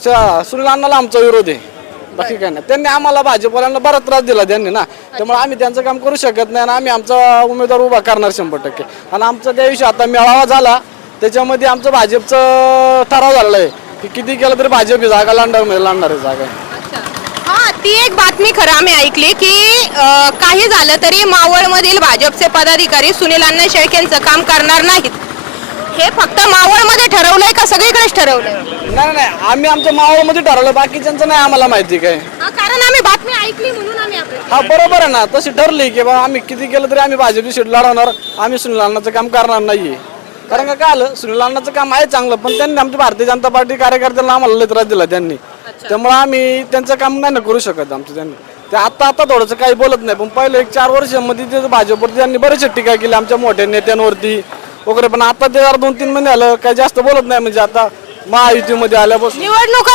सुनील अण्णाला आमचा विरोध आहे, बाकी काय नाही. त्यांनी आम्हाला भाजपवाल्यांना बराच त्रास दिला त्यांनी ना, त्यामुळे आम्ही त्यांचं काम करू शकत नाही आणि आम्ही आमचा उमेदवार उभा करणार 100%. आणि आमचा त्या दिवशी आता मेळावा झाला त्याच्यामध्ये आमचं भाजपचं ठराव झालेलं आहे की किती केलं तरी भाजप ही जागा लढणार आहे जागा. हा, ती एक बातमी खरं आम्ही ऐकली की काही झालं तरी मावळमधील भाजपचे पदाधिकारी सुनील अण्णा शेळकेंचं काम करणार नाहीत. हे फक्त मावळमध्ये ठरवलंय का सगळीकडेच ठरवलंय? नाही नाही, आम्ही आमच्या मावळमध्ये ठरवलं, बाकीच्यांचं नाही आम्हाला माहिती काय. कारण आम्ही बातमी ऐकली म्हणून आम्ही हा बरोबर आहे ना, तशी ठरली की बाबा आम्ही किती केलं तरी आम्ही भाजपची सीट लढवणार, आम्ही सुनील अण्णाचं काम करणार नाहीये. कारण का काय आलं, सुनील अण्णाचं काम आहे चांगलं, पण त्यांनी आमची भारतीय जनता पार्टी कार्यकर्त्यांना आम्हाला लय त्रास दिला त्यांनी, त्यामुळे आम्ही त्यांचं काम नाही ना करू शकत आमचं. त्यांनी ते आता थोडंसं काही बोलत नाही, पण पहिले 1-4 वर्षांमध्ये ते भाजपवरती त्यांनी बरेचसे टीका केली आमच्या मोठ्या नेत्यांवरती वगैरे, पण आता ते 2-3 महिने आलं काही जास्त बोलत नाही. म्हणजे आता महायुतीमध्ये आल्यापासून निवडणुका